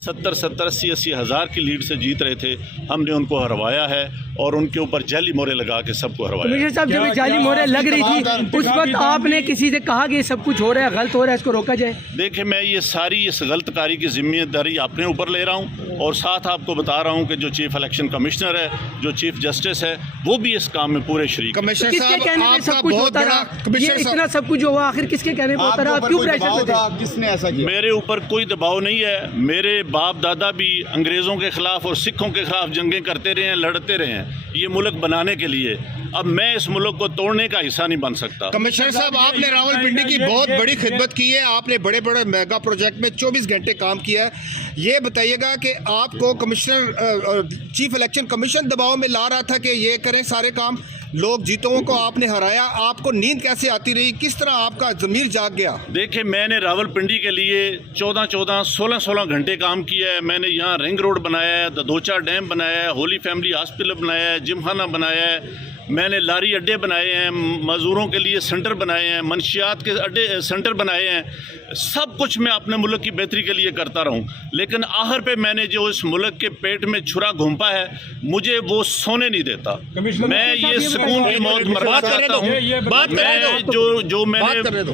70 80 हज़ार की लीड से जीत रहे थे। हमने उनको हरवाया है और उनके ऊपर जाली मोहरे लगा के सबको हरवाया। कमिश्नर साहब, जब जाली मोहरे लग रही थी उस वक्त आपने किसी से कहा कि ये सब कुछ हो रहा है, गलत हो रहा है, इसको रोका जाए? देखिए, मैं ये सारी इस गलतकारी की जिम्मेदारी अपने ऊपर ले रहा हूँ और साथ आपको बता रहा हूँ कि जो चीफ इलेक्शन कमिश्नर है, जो चीफ जस्टिस है, वो भी इस काम में पूरे शरीक। कमिश्नर साहब, आपका बहुत बड़ा ये इतना सब कुछ हुआ, आखिर किसके कहने पर होता रहा? आप क्यों प्रेशर में थे? किसने ऐसा किया? मेरे ऊपर कोई दबाव नहीं है। मेरे बाप दादा भी अंग्रेज़ों के ख़िलाफ़ और सिखों के ख़िलाफ़ जंगें करते रहे हैं, लड़ते रहे हैं ये मुल्क बनाने के लिए। अब मैं इस मुल्क को तोड़ने का हिस्सा नहीं बन सकता। कमिश्नर साहब, आपने रावलपिंडी की बहुत बड़ी खिदमत की है, आपने बड़े बड़े मेगा प्रोजेक्ट में 24 घंटे काम किया है। ये बताइएगा कि आपको कमिश्नर चीफ इलेक्शन कमीशन दबाव में ला रहा था कि ये करें सारे काम, लोग जीतों को आपने हराया, आपको नींद कैसे आती रही, किस तरह आपका ज़मीर जाग गया? देखिए, मैंने रावलपिंडी के लिए 14 16 घंटे काम किया है। मैंने यहाँ रिंग रोड बनाया है, ददोचा डैम बनाया है, होली फैमिली हॉस्पिटल बनाया है, जिमखाना बनाया है, मैंने लारी अड्डे बनाए हैं, मज़दूरों के लिए सेंटर बनाए हैं, मंशियात के अड्डे सेंटर बनाए हैं। सब कुछ मैं अपने मुल्क की बेहतरी के लिए करता रहूं, लेकिन आखिर पे मैंने जो इस मुल्क के पेट में छुरा घूंपा है, मुझे वो सोने नहीं देता। मैं ये सुकून की मौत बर्बाद करता हूँ। मैं जो मैंने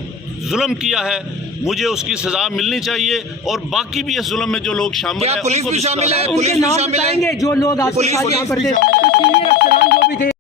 जुल्म किया है, मुझे उसकी सजा मिलनी चाहिए और बाकी भी इस जुल्म में जो लोग शामिल हैं, पुलिस भी शामिल है? उनके नाम बताएंगे जो लोग आपके साथ यहाँ पर थे?